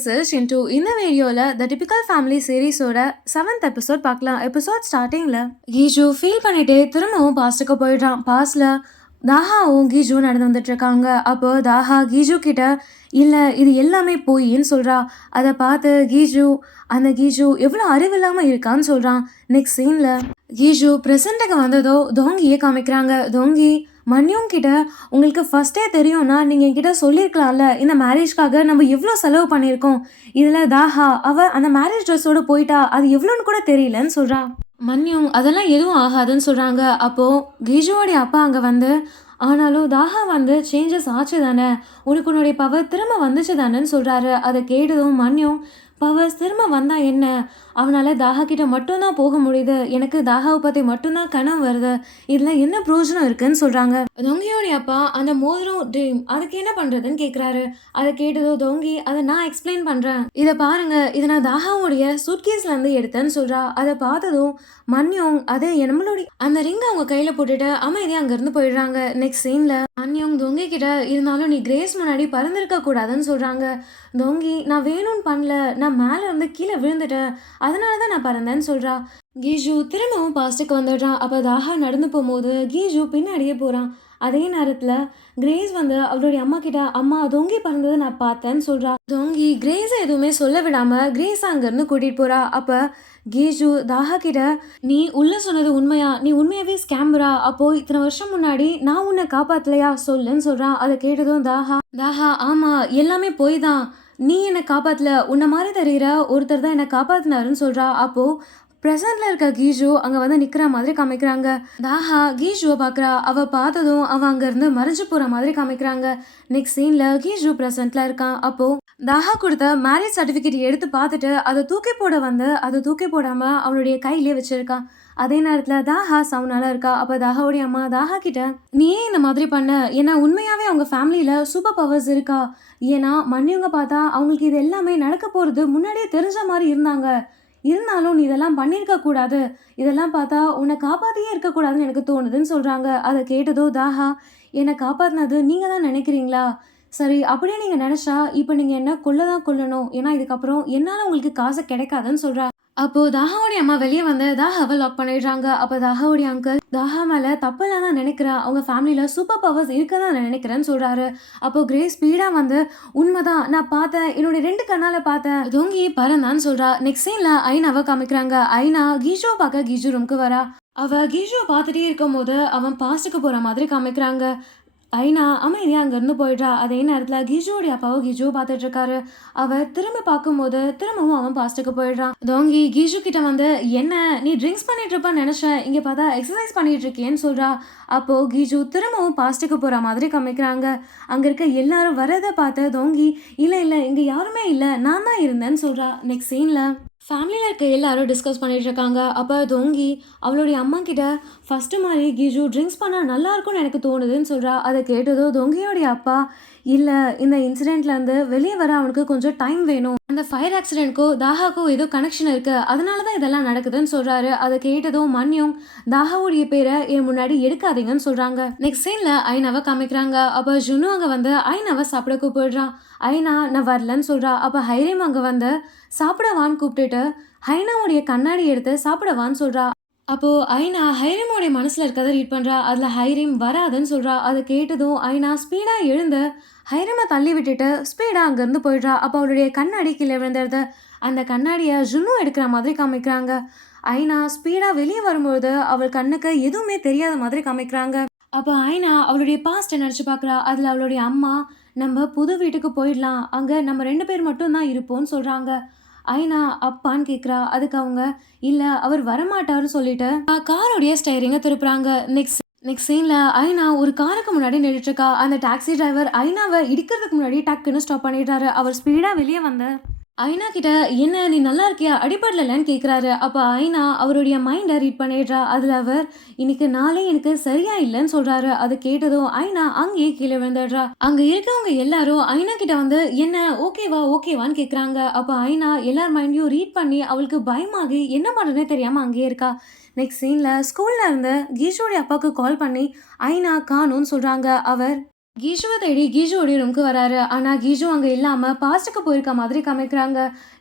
This is ஷின்டு. இந்த வீடியோல த டிபிக்கல் ஃபேமிலி சீரிஸோட 7th எபிசோட் பார்க்கலாம். எபிசோட் ஸ்டார்டிங்ல கீஜு ஃபீல் பண்ணிட்டே திரும்பவும் பாஸ்டுக்கு போயிடுறான். பாஸ்ட்ல தாஹாவும் கீஜு நடந்து வந்துட்டு இருக்காங்க. அப்போ தாஹா கீஜு கிட்ட இல்ல இது எல்லாமே பொய்ன்னு சொல்றா. அதை பார்த்து கீஜு எவ்வளோ அறிவில்லாம இருக்கான்னு சொல்றான். நெக்ஸ்ட் சீன்ல கீஜு பிரசன்ட்டுக்கு வந்ததோ டோங்கியே காமிக்கிறாங்க. டோங்கி மன்னியும் கிட்ட உங்களுக்கு ஃபர்ஸ்டே தெரியும்னா நீங்கள் என்கிட்ட சொல்லியிருக்கலாம்ல, இந்த மேரேஜ்க்காக நம்ம எவ்வளோ செலவு பண்ணியிருக்கோம். இதில் தாஹா அந்த மேரேஜ் ட்ரெஸ்ஸோடு போயிட்டா அது எவ்வளோன்னு கூட தெரியலன்னு சொல்கிறா. மன்னியும் அதெல்லாம் எதுவும் ஆகாதுன்னு சொல்கிறாங்க. அப்போது கீஜுவோடைய அப்பா அங்கே வந்து ஆனாலும் தாஹா சேஞ்சஸ் ஆச்சு தானே, உனக்கு உன்னுடைய பவர் திரும்ப வந்துச்சு தானேன்னு சொல்கிறாரு. அதை கேட்டதும் மன்னியும் பவர்ஸ் திரும்ப வந்தா என்ன, அவனால் தாஹா கிட்ட மட்டும்தான் போக முடியுது, எனக்கு தாஹாவை பற்றி மட்டும்தான் கனவு வருது, இதில் என்ன பிரயோஜனம் இருக்குன்னு சொல்கிறாங்க. தொங்கியோடைய அப்பா அந்த மோதிரம் ட்ரீம் அதுக்கு என்ன பண்ணுறதுன்னு கேட்குறாரு. அதை கேட்டதோ தொங்கி அதை நான் எக்ஸ்பிளைன் பண்ணுறேன், இதை பாருங்க, இதை நான் தாஹாவுடைய சூட்கேஸ்லேருந்து எடுத்தேன்னு சொல்கிறா. அதை பார்த்ததும் மன்யோங் அதை நம்மளுடைய அந்த ரிங்கை அவங்க கையில் போட்டுட்டு அமைதியாக அங்கேருந்து போயிடுறாங்க. நெக்ஸ்ட் சீனில் மன்யோங் தொங்கி கிட்ட இருந்தாலும் நீ கிரேஸ் முன்னாடி பறந்துருக்க கூடாதுன்னு சொல்கிறாங்க. தொங்கி நான் வேணும்னு பண்ணல, நான் மேலே இருந்து கீழே விழுந்துட்டேன், அதனால தான் நான் பறந்தேன்னு சொல்கிறா. கீஜு திரும்பவும் பாஸ்ட்டுக்கு வந்துடுறான். அப்போ தாஹா நடந்து போகும்போது கீஜு பின்னாடியே போகிறான். அதே நேரத்தில் கிரேஸ் அவளுடைய அம்மா கிட்ட அம்மா தொங்கி பறந்ததை நான் பார்த்தேன்னு சொல்கிறா. தொங்கி கிரேஸை எதுவுமே சொல்ல விடாமல் கிரேஸை அங்கேருந்து கூட்டிகிட்டு போகிறா. அப்போ கீஜு தாஹா கிட்ட நீ உள்ள சொன்னது உண்மையா, நீ உண்மையாகவே ஸ்கேம்பரா, அப்போது இத்தனை வருஷம் முன்னாடி நான் உன்னை காப்பாற்றலையா சொல்லுன்னு சொல்கிறான். அதை கேட்டதும் தாஹா ஆமாம் எல்லாமே போய் தான், நீ என்னை காப்பாற்றல, உன்னை மாதிரி தெரிகிற ஒருத்தர் தான் என்னை காப்பாற்றினாருன்னு சொல்கிறா. அப்போது ப்ரெசண்டில் இருக்க கீஜு அங்கே நிற்கிற மாதிரி காமிக்கிறாங்க. தாஹா கீஜுவை பார்க்குறா. அவள் பார்த்ததும் அவள் அங்கேருந்து மறைஞ்சு போகிற மாதிரி காமிக்கிறாங்க. நெக்ஸ்ட் சீனில் கீஜு ப்ரெசண்ட்டில் இருக்கான். அப்போது தாஹா கொடுத்த மேரேஜ் சர்டிஃபிகேட் எடுத்து பார்த்துட்டு அதை தூக்கி போடாமல் அவனுடைய கையிலே வச்சுருக்கான். அதே நேரத்தில் தாஹா சவுனால இருக்கா. அப்போ தாஹாவுடைய அம்மா தாஹா கிட்ட நீ ஏன் இந்த மாதிரி பண்ண, ஏன்னா உண்மையாகவே அவங்க ஃபேமிலியில் சூப்பர் பவர்ஸ் இருக்கா, ஏன்னா மன்னியவங்க பார்த்தா அவங்களுக்கு இது எல்லாமே நடக்க போகிறது முன்னாடியே தெரிஞ்ச மாதிரி இருந்தாலும் நீ இதெல்லாம் பண்ணியிருக்க கூடாது, இதெல்லாம் பார்த்தா உன்னை காப்பாற்றியே இருக்கக்கூடாதுன்னு எனக்கு தோணுதுன்னு சொல்கிறாங்க. அதை கேட்டதோ தாஹா என்னை காப்பாற்றினது நீங்கள் தான் நினைக்கிறீங்களா, சரி அப்படியே நீங்கள் நினச்சா இப்போ நீங்கள் என்ன கொல்லணும், ஏன்னா இதுக்கப்புறம் என்னால் உங்களுக்கு காசு கிடைக்காதுன்னு சொல்கிறா. அப்போது தாஹாவுடைய அம்மா வெளியே தாஹாவை லாக் பண்ணிடுறாங்க. அப்போ தாஹாவுடைய அங்கிள் தாஹா மேலே தப்பெல்லாம் தான் நினைக்கிறா, அவங்க ஃபேமிலியில் சூப்பர் பவர்ஸ் இருக்க தான் நான் நினைக்கிறேன்னு சொல்கிறாரு. அப்போது கிரேஸ் ஸ்பீடாக உண்மைதான், நான் பார்த்தேன், என்னுடைய 2 கண்ணால் பார்த்தேன், தொங்கி பறந்தான்னு சொல்கிறா. நெக்ஸ்ட் சீனில் ஐனாவை காமிக்கிறாங்க. ஐனா கீஜுவை பார்க்க கீஜு ரூமுக்கு வரா. அவள் கீஜுவை பார்த்துட்டே இருக்கும் போது அவன் பாஸ்ட்டுக்கு போகிற மாதிரி காமிக்கிறாங்க. ஐனா அமைதியாக அங்கேருந்து போயிடுறா. அதே நேரத்தில் கீஜுவோடைய அப்பாவும் கீஜுவை பார்த்துட்டு இருக்காரு. அவர் திரும்ப பார்க்கும்போது திரும்பவும் அவன் பாஸ்ட்டுக்கு போயிடுறான். டோங்கி கீஜு கிட்ட என்ன நீ ட்ரிங்க்ஸ் பண்ணிட்டு இருப்பான்னு நினச்சேன், இங்கே பார்த்தா எக்ஸசைஸ் பண்ணிட்டு இருக்கேன்னு சொல்கிறா. அப்போது கீஜு திரும்பவும் பாஸ்ட்டுக்கு போகிற மாதிரி காமிக்கிறாங்க. அங்கே இருக்க எல்லாரும் வரதை பார்த்த டோங்கி இல்லை இங்கே யாருமே இல்லை, நான் தான் இருந்தேன்னு சொல்கிறா. நெக்ஸ்ட் சீனில் ஃபேமிலியில் இருக்க எல்லாரும் டிஸ்கஸ் பண்ணிட்டு இருக்காங்க. அப்போ தொங்கி அவளுடைய அம்மா கிட்ட ஃபஸ்ட்டு மாதிரி கீஜு ட்ரிங்க்ஸ் பண்ணால் நல்லாயிருக்கும்னு எனக்கு தோணுதுன்னு சொல்கிறா. அதை கேட்டதோ தொங்கியோடைய அப்பா இல்லை இந்த இன்சிடெண்ட்லேருந்து வெளியே வர அவனுக்கு கொஞ்சம் டைம் வேணும், அந்த ஃபயர் ஆக்சிடென்ட்க்கும் தாஹாக்கும் ஏதோ கனெக்ஷன் இருக்குது, அதனால தான் இதெல்லாம் நடக்குதுன்னு சொல்கிறாரு. அதை கேட்டதும் மன்னியும் தாஹாவுடைய பேரை என் முன்னாடி எடுக்காதீங்கன்னு சொல்கிறாங்க. நெக்ஸ்ட் சீனில் ஐனாவை காமிக்கிறாங்க. அப்போ ஜுனு அங்கே ஐனாவை சாப்பிட கூப்பிடுறான். ஐனா நான் வரலன்னு சொல்கிறா. அப்போ ஹைரீம் அங்கே சாப்பிடவான்னு கூப்பிட்டுட்டு ஐனாவுடைய கண்ணாடி எடுத்து சாப்பிடவான்னு சொல்கிறா. அப்போது ஐனா ஹைரீமோடைய மனசில் இருக்கிறத ரீட் பண்ணுறா. அதில் ஹைரீம் வராதுன்னு சொல்கிறா. அதை கேட்டதும் ஐனா ஸ்பீடாக எழுந்து ஹைரீமை தள்ளி விட்டுட்டு ஸ்பீடாக அங்கேருந்து போயிடுறா. அப்போ அவளுடைய கண்ணாடி கீழே விழுந்துடுது. அந்த கண்ணாடியை ஜுன்னு எடுக்கிற மாதிரி காமிக்கிறாங்க. ஐனா ஸ்பீடாக வெளியே வரும்பொழுது அவள் கண்ணுக்கு எதுவுமே தெரியாத மாதிரி காமிக்கிறாங்க. அப்போ ஐனா அவளுடைய பாஸ்ட்டை நினச்சி பார்க்குறா. அதில் அவளுடைய அம்மா நம்ம புது வீட்டுக்கு போயிடலாம், அங்கே நம்ம 2 பேர் மட்டும்தான் இருப்போம்னு சொல்கிறாங்க. ஐனா அப்பான்னு கேட்குறா. அதுக்கு அவங்க இல்லை அவர் வரமாட்டாருன்னு சொல்லிட்டு காரோடைய ஸ்டைரிங்கை திருப்புறாங்க. நெக்ஸ்ட் சீனில் ஐனா ஒரு காருக்கு முன்னாடி நின்றுட்டுருக்கா. அந்த டாக்ஸி டிரைவர் ஐனாவை இடிக்கிறதுக்கு முன்னாடி டக்குன்னு ஸ்டாப் பண்ணிடுறாரு. அவர் ஸ்பீடாக வெளியே ஐனா கிட்ட என்ன நீ நல்லா இருக்கியா, அடிபடலன்னு கேட்குறாரு. அப்போ ஐனா அவருடைய மைண்டை ரீட் பண்ணிடுறா. அதில் அவர் இன்னைக்கு நாளே எனக்கு சரியா இல்லைன்னு சொல்கிறாரு. அது கேட்டதும் ஐனா அங்கேயே கீழே விழுந்துடுறா. அங்கே இருக்கவங்க எல்லாரும் ஐனா கிட்ட என்ன ஓகேவான்னு கேட்குறாங்க. அப்போ ஐனா எல்லார் மைண்டையும் ரீட் பண்ணி அவளுக்கு பயமாகி என்ன பண்ணுறதுனே தெரியாமல் அங்கேயே இருக்கா. நெக்ஸ்ட் சீனில் ஸ்கூலில் இருந்து கீஷோடைய அப்பாவுக்கு கால் பண்ணி ஐனா காணும்னு சொல்கிறாங்க. அவர் கீஜுவ தேடி கீஜுவோட ரூம்க்கு வராரு. ஆனா கீஜு அங்க இல்லாம பாஸ்ட்க்கு போயிருக்க மாதிரி காமிக்கிறாங்க.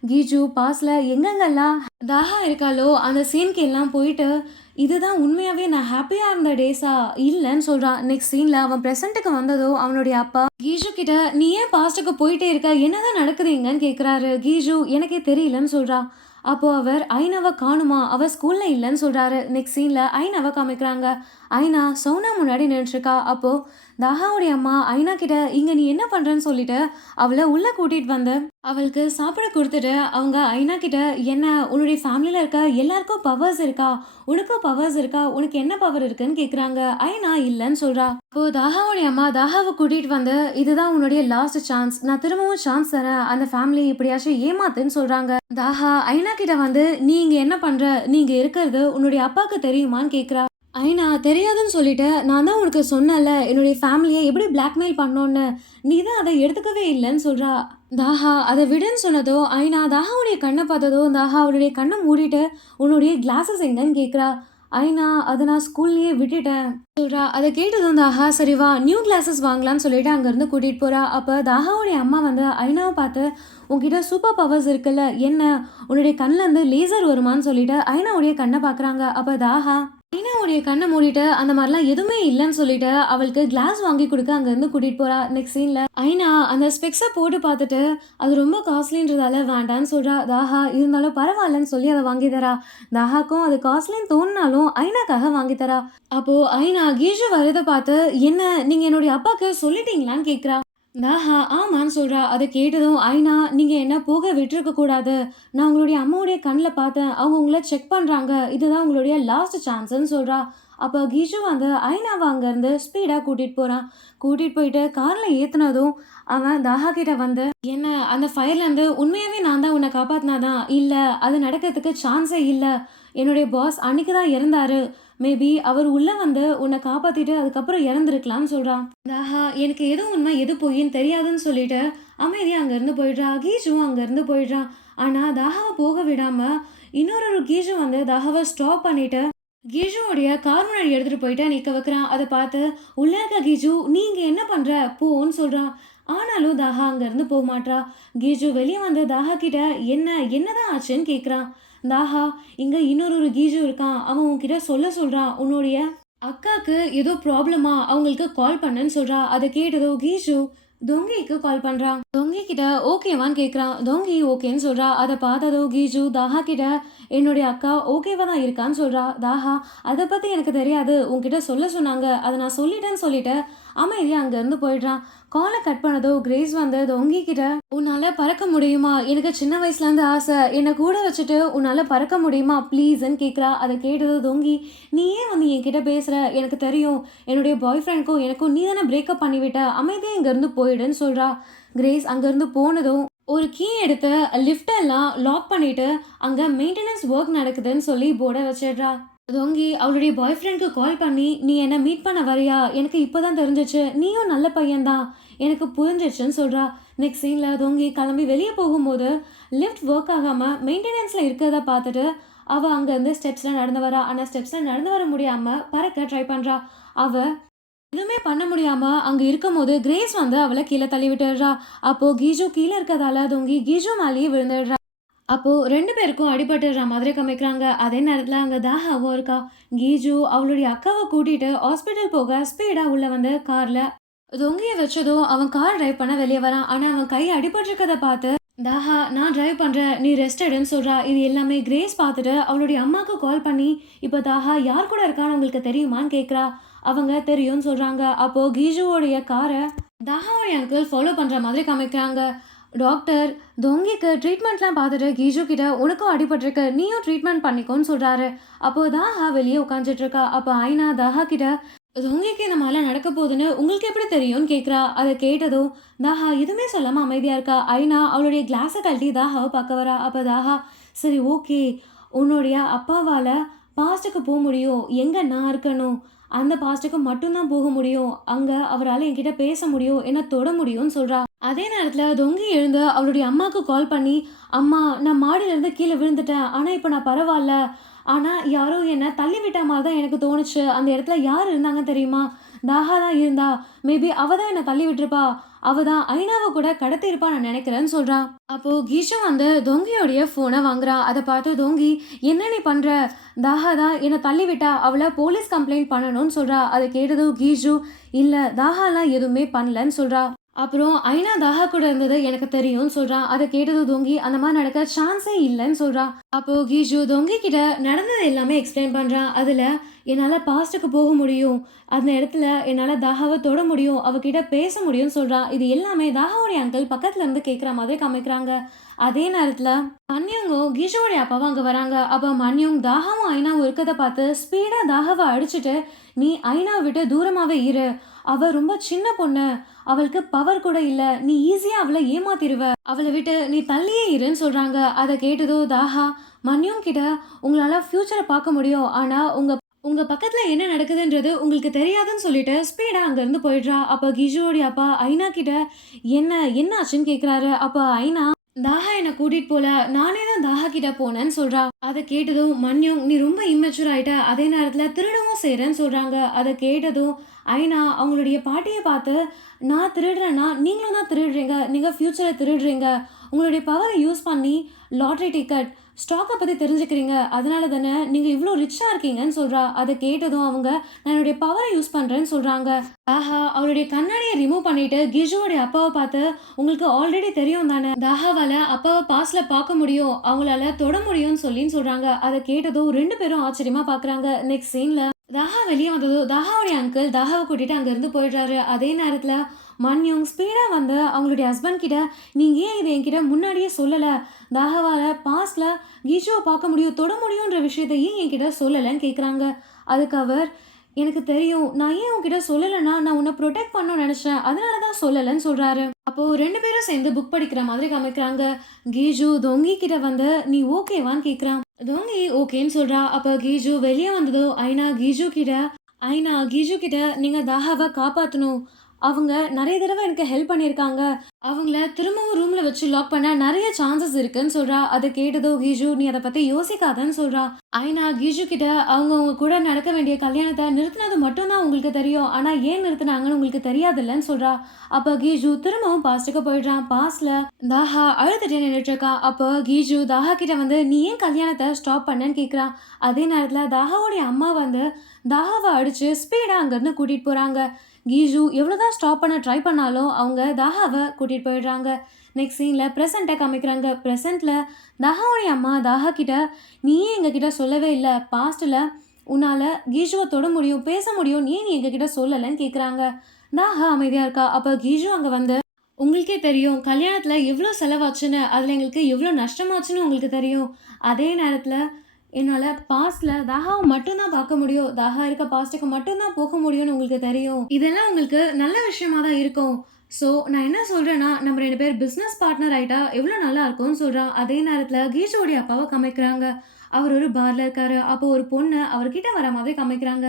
கீஜு பாஸ்ட்ல எங்கெங்கெல்லாம் தாஹா இருக்காளோ அந்த சீனுக்கு எல்லாம் போயிட்டு, இதுதான் உண்மையாவே நான் ஹேப்பியா இருந்த டேஸா? இல்லன்னு சொல்றான். நெக்ஸ்ட் சீன்ல அவன் பிரசன்ட்க்கு வந்ததும் அவனுடைய அப்பா கீஜு கிட்ட, "நீ ஏன் பாஸ்ட்க்கு போயிட்டே இருக்க? என்னதான் நடக்குது இங்கன்னு?" கேட்குறாரு. கீஜு எனக்கே தெரியலன்னு சொல்றா. அப்போ அவர் ஐனாவ காணுமா? அவ ஸ்கூல்ல இல்லன்னு சொல்றாரு. நெக்ஸ்ட் சீன்ல ஐனாவ காமிக்கிறாங்க. ஐனா சௌனா முன்னாடி நின்னுட்டுருக்கா. அப்போ தாஹாவுடைய அம்மா ஐனா கிட்ட, "இங்க நீ என்ன பண்றன்னு?" சொல்லிட்டு அவள உள்ள கூட்டிட்டு வந்து அவளுக்கு சாப்பிட குடுத்துட்டு, அவங்க ஐனா கிட்ட, "என்ன உன்னுடைய ஃபேமிலில இருக்க எல்லாருக்கும் பவர்ஸ் இருக்கா? உனக்கும் பவர்ஸ் இருக்கா? உனக்கு என்ன பவர் இருக்குன்னு?" கேட்குறாங்க. ஐனா இல்லன்னு சொல்றா. அப்போ தாஹாவுடைய அம்மா தாஹாவ கூட்டிட்டு வந்து, "இதுதான் உன்னுடைய லாஸ்ட் சான்ஸ். நான் திரும்பவும் சான்ஸ் தரேன். அந்த ஃபேமிலி எப்படியாச்சும் ஏமாத்துன்னு" சொல்றாங்க. தாஹா ஐனா கிட்ட வந்து, "நீ இங்க என்ன பண்ற? நீ இங்க இருக்கிறது உன்னுடைய அப்பாக்கு தெரியுமான்னு?" கேட்குறா. ஐனா தெரியாதுன்னு சொல்லிட்டு, "நான் தான் உனக்கு சொன்னேன்ல, என்னுடைய ஃபேமிலிய எப்படி பிளாக்மெயில் பண்ணோன்னு. நீ தான் அத எடுத்துக்கவே இல்லன்னு" சொல்றா. தாஹா அத விடுன்னு சொன்னதும், ஐனா தாஹாவுடைய கண்ண பார்த்ததும், தாஹா அவளுடைய கண்ண மூடிட்டு, "உன்னுடைய கிளாஸஸ் எங்கன்னு?" கேட்குறா. ஐனா, "அத நான் ஸ்கூல்லயே விட்டுட்டேன்" சொல்றா. அத கேட்டதும் தாஹா, "சரி வா, நியூ கிளாஸஸ் வாங்கலாம்ன்னு" சொல்லிட்டு அங்கருந்து கூட்டிட்டு போறா. அப்ப தாஹாவுடைய அம்மா வந்து ஐனாவ பார்த்து, "உன்கிட்ட சூப்பர் பவர்ஸ் இருக்குல்ல, என்ன உன்னுடைய கண்லேருந்து லேசர் வருமான்னு?" சொல்லிட்டு ஐனாவுடைய கண்ண பார்க்குறாங்க. அப்ப தாஹா ஐனாவுடைய கண்ண மூடிட்டு, அந்த மாரிலாம் எதுவுமே இல்லன்னு சொல்லிட்டு, அவளுக்கு கிளாஸ் வாங்கி குடுக்க அங்கருந்து கூட்டிட்டு போறா. நெக்ஸ்ட் சீன்ல ஐனா அந்த ஸ்பெக்ஸ போட்டு பார்த்துட்டு, அது ரொம்ப காஸ்ட்லின்றதால வேண்டான்னு சொல்றா. தாஹா இருந்தாலும் பரவாயில்லன்னு சொல்லி அத வாங்கி தரா. தாஹாக்கும் அது காஸ்ட்லின்னு தோணுனாலும் ஐனாக்காக வாங்கி தரா. அப்போ ஐனா கீஜு வரத பார்த்து, "என்ன நீங்க என்னுடைய அப்பாக்கு சொல்லிட்டீங்களான்னு?" கேட்குறா. தாஹா ஆமான்னு சொல்றா. அத கேட்டதும் ஐனா, "நீங்க என்ன போக விட்டுருக்க கூடாது. நான் உங்களுடைய அம்மாவுடைய கண்ல பார்த்தேன். அவங்க உங்கள செக் பண்றாங்க. இதுதான் உங்களுடைய லாஸ்ட் சான்ஸ்ன்னு" சொல்றா. அப்ப கிஜு வந்து ஐனாவ அங்கருந்து ஸ்பீடா கூட்டிட்டு போறான். கூட்டிட்டு போயிட்டு கார்ல ஏத்துனதும், அவன் தாஹா கிட்ட வந்து, "என்ன அந்த ஃபயர்லேருந்து உண்மையாவே நான் தான் உன்ன காப்பாத்துனதா? இல்ல அது நடக்கிறதுக்கு சான்ஸே இல்ல. என்னுடைய பாஸ் அன்னைக்கு தான் இறந்தாரு. மேபி அவர் உள்ள வந்து உன்ன காப்பாத்திட்டு அதுக்கப்புறம் இறந்திருக்கலாம்ன்னு" சொல்றான். ஆஹா! எனக்கு எது உண்மை, எது பொய்ன்னு தெரியாதுன்னு சொல்லிட்டு, அமைதியா அங்கருந்து போயிடுறா. கீஜுவும் அங்கருந்து போயிடுறான். ஆனா, தாஹாவ போக விடாம, இன்னொரு கீஜு வந்து தாஹாவ ஸ்டாப் பண்ணிட்டு, கீஜுவோடைய கார் முன்னாடி எடுத்துட்டு போயிட்டு நிக்க வைக்கிறான். அத பார்த்து, உள்ள இருக்க கீஜு, "நீ இங்க என்ன பண்ற? போன்னு" சொல்றான். ஆனாலும் தாஹா அங்கருந்து போமாட்றா. கீஜு வெளிய வந்து தாஹா கிட்ட, "என்ன என்னதான் ஆச்சுன்னு?" கேட்குறான். தாஹா, "இங்க இன்னொரு கீஜு இருக்கான். அவன் உன்கிட்ட சொல்றான். உன்னுடைய அக்காக்கு ஏதோ ப்ராப்ளமா அவங்களுக்கு கால் பண்ணேன்னு சொல்றா. அத கேட்டதும் கீஜு தொங்கிக்கு கால் பண்றான். தொங்கி கிட்ட ஓகேவான்னு கேட்குறான். தொங்கி ஓகேன்னு சொல்றா. அத பார்த்ததும் கீஜு தாஹா கிட்ட, "என்னுடைய அக்கா ஓகேவா தான் இருக்கான்னு" சொல்றா. தாஹா, "அத பத்தி எனக்கு தெரியாது. உன்கிட்ட சொன்னாங்க. அத நான் சொல்லிட்டேன்னு" சொல்லிட்டு அமைதியா அங்கருந்து போயிடுறான். கால கட் பண்ணதும் கிரேஸ் வந்து தொங்கி கிட்ட, "உன்னால பறக்க முடியுமா? எனக்கு சின்ன வயசுலேருந்து ஆசை. என்ன கூட வச்சுட்டு உன்னால பறக்க முடியுமா ப்ளீஸ்ன்னு" கேட்குறா. அத கேட்டதும் தொங்கி, "நீ ஏன் வந்து என்கிட்ட பேசுற? எனக்கு தெரியும். என்னுடைய பாய் ஃப்ரெண்டுக்கும் எனக்கும் நீ தானே பிரேக்கப் பண்ணிவிட்ட. அமைதியா இங்கருந்து போயிடுன்னு" சொல்றா. கிரேஸ் அங்கருந்து போனதும், ஒரு கீ எடுத்து லிஃப்ட் எல்லாம் லாக் பண்ணிட்டு, அங்க மெயின்டனன்ஸ் வொர்க் நடக்குதுன்னு சொல்லி போர்ட வச்சிடுறா. தொங்கி அவளுடைய பாய் ஃப்ரெண்டுக்கு கால் பண்ணி, "நீ என்ன மீட் பண்ண வரியா? எனக்கு இப்ப தான் தெரிஞ்சுச்சு. நீயும் நல்ல பையன் தான். எனக்கு புரிஞ்சிருச்சுன்னு" சொல்றா. நெக்ஸ்ட் சீன்ல தொங்கி கிளம்பி வெளிய போகும்போது, லிஃப்ட் வொர்க் ஆகாம மெயின்டனன்ஸ்ல இருக்கிறத பார்த்துட்டு, அவ அங்கருந்து ஸ்டெப்ஸ்ல நடந்து வரா. ஆனா ஸ்டெப்ஸ்ல நடந்து வர முடியாம பறக்க ட்ரை பண்றா. அவ எதுவுமே பண்ண முடியாம அங்க இருக்கும்போது, கிரேஸ் வந்து அவள கீழ தள்ளி விட்டுடுறா. அப்போ கீஜு கீழ இருக்கறதால தொங்கி கீஜு மேலேயே விழுந்துடுறா. அப்போ 2 பேருக்கும் அடிபட்டுடுற மாதிரி காமிக்கிறாங்க. அதே நேரத்துல அங்க தாஹாவும் இருக்கா. கீஜு அவளுடைய அக்காவ கூட்டிட்டு ஹாஸ்பிட்டல் போக ஸ்பீடா உள்ள வந்து கார்ல தொங்கிய வச்சதும் அவன் கார் டிரைவ் பண்ண வெளிய வரான். ஆனா அவன் கை அடிபட்டிருக்கத பார்த்து தாஹா, "நான் டிரைவ் பண்றேன். நீ ரெஸ்ட் எடுன்னு" சொல்றா. இது எல்லாமே கிரேஸ் பார்த்துட்டு அவளுடைய அம்மாக்கு கால் பண்ணி, "இப்ப தாஹா யார் கூட இருக்கான்னு உங்களுக்கு தெரியுமான்னு?" கேட்குறா. அவங்க தெரியும்னு சொல்றாங்க. அப்போ கீஜுவோடைய கார தாஹாவுடைய அங்கிள் ஃபாலோ பண்ற மாதிரி காமிக்கிறாங்க. டாக்டர் தொங்கிக்கு ட்ரீட்மெண்ட்லாம் பார்த்துட்டு கீஜு கிட்ட, "உனக்கும் அடிபட்டிருக்கு. நீயும் ட்ரீட்மெண்ட் பண்ணிக்கோன்னு" சொல்றாரு. அப்போ தாஹா வெளியே உட்காந்துட்டு இருக்கா. அப்போ ஐனா தாஹா கிட்ட, "தொங்கிக்கு இந்த மாதிரிலாம் நடக்க போகுதுன்னு உங்களுக்கு எப்படி தெரியும்னு?" கேட்குறா. அத கேட்டதும் தாஹா எதுவுமே சொல்லாம அமைதியா இருக்கா. ஐனா அவளுடைய கிளாஸ கழட்டி தாஹாவ பார்க்க வரா. அப்ப தாஹா, "சரி ஓகே. உன்னுடைய அப்பாவால பாஸ்ட்டுக்கு முடியும். எங்க நான் இருக்கணும். அந்த பாஸ்ட்டுக்கு மட்டும் தான் போக முடியும். அங்க அவரால என்கிட்ட பேச முடியும். என்ன தொட முடியும்னு" சொல்றா. அதே நேரத்துல தொங்கி எழுந்து அவளுடைய அம்மாக்கு கால் பண்ணி, "அம்மா, நான் மாடியிலேருந்து கீழ விழுந்துட்டேன். ஆனா இப்ப நான் பரவால்ல. ஆனா யாரோ என்ன தள்ளி விட்ட மாரி தான் எனக்கு தோணுச்சு. அந்த இடத்துல யார் இருந்தாங்கன்னு தெரியுமா? தாஹா தான் இருந்தா மேபி அவ தான் என்ன தள்ளி விட்டுருப்பா. அவ தான் ஐனாவ கூட கடத்தியிருப்பா நான் நினைக்கிறேன்னு சொல்றா. அப்போ கீஷு வந்து தொங்கியோடைய ஃபோனை வாங்குறா. அதை பார்த்து தொங்கி என்ன நீ பண்ற? தாஹா தான் என்ன தள்ளி விட்டா. அவளை போலீஸ் கம்ப்ளைண்ட் பண்ணணும்னு சொல்றா. அதை கேட்டதும் கீஷு இல்ல தாஹாலாம் எதுவுமே பண்ணலன்னு சொல்றா. அப்புறம் ஐனா தாஹா கூட இருந்தது எனக்கு தெரியும்னு சொல்றான். அதை கேட்டது தொங்கி அந்த மாதிரி நடக்க சான்ஸே இல்லைன்னு சொல்றான். அப்போ கீஜு தொங்கி கிட்ட நடந்தது எல்லாமே எக்ஸ்பிளைன் பண்றான். அதுல என்னால பாஸ்ட்டுக்கு போக முடியும், அந்த இடத்துல என்னால தாஹாவை தொட முடியும், அவகிட்ட பேச முடியும்னு சொல்றான். இது எல்லாமே தாஹாவுடைய அங்கிள் பக்கத்துல இருந்து கேட்குற மாதிரி காமிக்கிறாங்க. அதே நேரத்துல மன்னியங்கும் கீஷுவோடைய அப்பாவும் அங்க வராங்க. அப்ப மன்னியும் தாஹாவும் ஐனாவும் இருக்கதை பார்த்து ஸ்பீடா தாஹாவை அடிச்சுட்டு நீ ஐனாவை விட்டு தூரமாவே இரு, அவ ரொம்ப சின்ன பொண்ணு, அவளுக்கு பவர் கூட இல்ல, நீ ஈஸியா அவளை ஏமாத்திருவ, அவளை விட்டு நீ தள்ளியே இருன்னு சொல்றாங்க. அதை கேட்டதோ தாஹா மன்னியும் கிட்ட உங்களால ஃபியூச்சரை பார்க்க முடியும், ஆனா உங்க உங்க பக்கத்துல என்ன நடக்குதுன்றது உங்களுக்கு தெரியாதுன்னு சொல்லிட்டு ஸ்பீடா அங்க இருந்து போயிடுறா. அப்ப கிஜுவோடைய அப்பா ஐனா கிட்ட என்ன என்ன ஆச்சுன்னு கேக்குறாரு. அப்ப ஐனா தாஹா என்ன கூட்டிட்டு போல, நானே தான் தாஹா கிட்ட போனேன்னு சொல்றா. அதை கேட்டதும் மன்யும் நீ ரொம்ப இம்மெச்சூர் ஆயிட்ட, அதே நேரத்துல திருடவும் செய்யறேன்னு சொல்றாங்க. அதை கேட்டதும் ஐனா அவங்களுடைய பாட்டியை பார்த்து நான் திருடுறேன்னா நீங்களும் தான் திருடுறீங்க, நீங்க ஃபியூச்சரை திருடுறீங்க, உங்களுடைய பவரை யூஸ் பண்ணி லாட்ரி டிக்கெட் ஸ்டாக்கை பற்றி தெரிஞ்சுக்கிறீங்க, அதனால தானே நீங்கள் இவ்வளோ ரிச்சாக இருக்கீங்கன்னு சொல்கிறா. அதை கேட்டதும் அவங்க நான் என்னுடைய பவரை யூஸ் பண்ணுறேன்னு சொல்கிறாங்க. தாஹா அவளுடைய கண்ணாடியை ரிமூவ் பண்ணிட்டு கிஜுவோடைய அப்பாவை பார்த்து உங்களுக்கு ஆல்ரெடி தெரியும் தானே தாஹாவால் அப்பாவை பாஸ்டில் பார்க்க முடியும், அவங்களால தொட முடியும்னு சொல்கிறாங்க. அதை கேட்டதும் ரெண்டு பேரும் ஆச்சரியமாக பார்க்குறாங்க. நெக்ஸ்ட் சீனில் தாஹா வெளியே வந்ததும் தாஹாவுடைய அங்கிள் தாஹாவை கூட்டிட்டு அங்கேருந்து போயிடுறாரு. அதே நேரத்தில் மன்யும் ஸ்பீடாக வந்து அவங்களுடைய ஹஸ்பண்ட் கிட்ட நீங்கள் ஏன் இதை என்கிட்ட முன்னாடியே சொல்லலை, தாஹாவால் பாஸ்டில் கீஷுவை பார்க்க முடியும் தொட முடியுன்ற விஷயத்த ஏன் என்கிட்ட சொல்லலைன்னு கேட்குறாங்க. அதுக்கு அவர் எனக்கு தெரியும், நான் ஏன் உன்கிட்ட சொல்லலைன்னா நான் உன்னை ப்ரொடெக்ட் பண்ணணும்னு நினச்சேன், அதனால தான் சொல்லலைன்னு சொல்கிறாரு. அப்போது ரெண்டு பேரும் சேர்ந்து புக் படிக்கிற மாதிரி காமிக்கிறாங்க. கீஜு தொங்கி கிட்ட வந்து நீ ஓகேவான்னு கேட்குறான். தொங்கி ஓகேன்னு சொல்கிறா. அப்போ கீஜு வெளியே வந்ததோ ஐனா கீஜு கிட்ட நீங்கள் தாஹாவை காப்பாற்றணும், அவங்க நிறைய தடவை எனக்கு ஹெல்ப் பண்ணியிருக்காங்க, அவங்கள திரும்பவும் ரூமில் வச்சு லாக் பண்ண நிறைய சான்சஸ் இருக்குன்னு சொல்கிறா. அதை கேட்டதோ கீஜு நீ அதை பற்றி யோசிக்காதன்னு சொல்கிறா. ஐனா கீஜு கிட்ட அவங்க கூட நடக்க வேண்டிய கல்யாணத்தை நிறுத்தினது மட்டும்தான் உங்களுக்கு தெரியும், ஆனால் ஏன் நிறுத்தினாங்கன்னு உங்களுக்கு தெரியாதுல்லன்னு சொல்கிறா. அப்போ கீஜு திரும்பவும் பாஸ்ட்டுக்கு போயிடுறான். பாஸ்டில் தாஹா அழுதுட்டு நின்றுட்டு இருக்கா. அப்போ கீஜு தாஹா கிட்ட வந்து நீ ஏன் கல்யாணத்தை ஸ்டாப் பண்ணேன்னு கேட்குறான். அதே நேரத்தில் தாஹாவுடைய அம்மா வந்து தாஹாவை அடித்து ஸ்பீடாக அங்கேருந்து கூட்டிகிட்டு போகிறாங்க. கீஜு எவ்வளோதான் ஸ்டாப் பண்ண ட்ரை பண்ணாலும் அவங்க தாஹாவை கூட்டிகிட்டு போயிடுறாங்க. நெக்ஸ்ட் சீனில் ப்ரெசண்ட்டை காமிக்கிறாங்க. ப்ரெசண்ட்டில் தாஹாவுடைய அம்மா தாஹா கிட்ட நீயே எங்ககிட்ட சொல்லவே இல்லை, பாஸ்ட்டில் உன்னால் கீஜுவை தொட முடியும் பேச முடியும், நீ எங்ககிட்ட சொல்லலைன்னு கேட்குறாங்க. தாஹா அமைதியாக இருக்கா. அப்போ கீஜு அங்கே வந்து உங்களுக்கே தெரியும் கல்யாணத்தில் எவ்வளோ செலவாச்சுன்னு, அதில் எங்களுக்கு எவ்வளோ நஷ்டமாச்சுன்னு உங்களுக்கு தெரியும், அதே நேரத்தில் என்னால் பாஸ்டில் தாஹாவை மட்டும்தான் பார்க்க முடியும், தாஹா இருக்க பாஸ்ட்டுக்கு மட்டும்தான் போக முடியும்னு உங்களுக்கு தெரியும், இதெல்லாம் உங்களுக்கு நல்ல விஷயமா தான் இருக்கும். ஸோ நான் என்ன சொல்கிறேன்னா நம்ம ரெண்டு பேர் பிஸ்னஸ் பார்ட்னர் ஆகிட்டா எவ்வளோ நல்லா இருக்கும்னு சொல்கிறான். அதே நேரத்தில் கீஜுவோடைய அப்பாவை காமிக்கிறாங்க. அவர் ஒரு பார்ல இருக்காரு. அப்போ ஒரு பொண்ணு அவர்கிட்ட வர மாதிரி காமிக்கிறாங்க.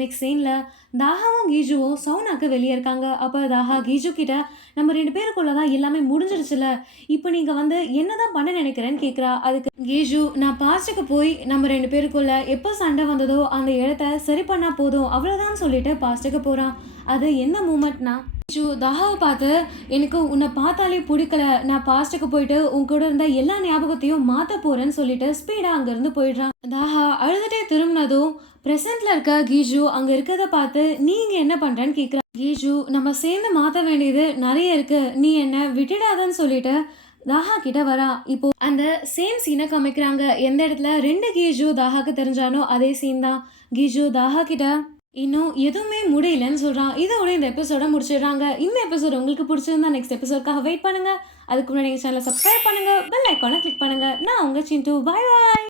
நெக்ஸ்ட் சீனில் தாஹாவும் கீஜுவும் சவுனாக்கு வெளியே இருக்காங்க. அப்போ தாஹா கீஜு கிட்ட நம்ம ரெண்டு பேருக்குள்ள தான் எல்லாமே முடிஞ்சிருச்சுல, இப்போ நீங்கள் வந்து என்ன தான் பண்ண நினைக்கிறேன்னு கேட்குறா. அதுக்கு கீஜு நான் பாஸ்ட்டுக்கு போய் நம்ம ரெண்டு பேருக்குள்ள எப்போ சண்டை வந்ததோ அந்த இடத்த சரி பண்ணால் போதும் அவ்வளோதான் சொல்லிட்டு பாஸ்ட்டுக்கு போகிறான். அது என்ன மூமெண்ட்னா தாஹாவை பார்த்து எனக்கு உன்னை பார்த்தாலே பிடிக்கல, நான் பாஸ்ட்டுக்கு போயிட்டு உன் கூட இருந்த எல்லா ஞாபகத்தையும் மாற்ற போறேன்னு சொல்லிட்டு ஸ்பீடாக அங்கேருந்து போயிடுறான். தாஹா அழுதுட்டே திரும்பினதும் ப்ரெசென்ட்ல இருக்க கீஜு அங்கே இருக்கிறத பார்த்து நீ இங்கே என்ன பண்ணுறேன்னு கேட்குறான். கீஜு நம்ம சேர்ந்து மாற்ற வேண்டியது நிறைய இருக்கு, நீ என்ன விட்டுடாதன்னு சொல்லிட்டு தாஹா கிட்ட வரா. இப்போ அந்த சேம் சீனை காமிக்கிறாங்க. எந்த இடத்துல ரெண்டு கீஜு தாஹாக்கு தெரிஞ்சானோ அதே சீன் தான். கீஜு தாஹா கிட்ட இன்னும் எதுவுமே முடியலன்னு சொல்கிறான். இதோட இந்த எபிசோட முடிச்சிடுறாங்க. இந்த எபிசோட் உங்களுக்கு பிடிச்சிருந்தா நெக்ஸ்ட் எபிசோட்காக வெயிட் பண்ணுங்கள். அதுக்கு முன்னாடி எங்கள் சேனலை சப்ஸ்கிரைப் பண்ணுங்கள், பெல் ஐக்கானை கிளிக் பண்ணுங்கள். நான் உங்கள் சிண்டு. பாய் பாய்.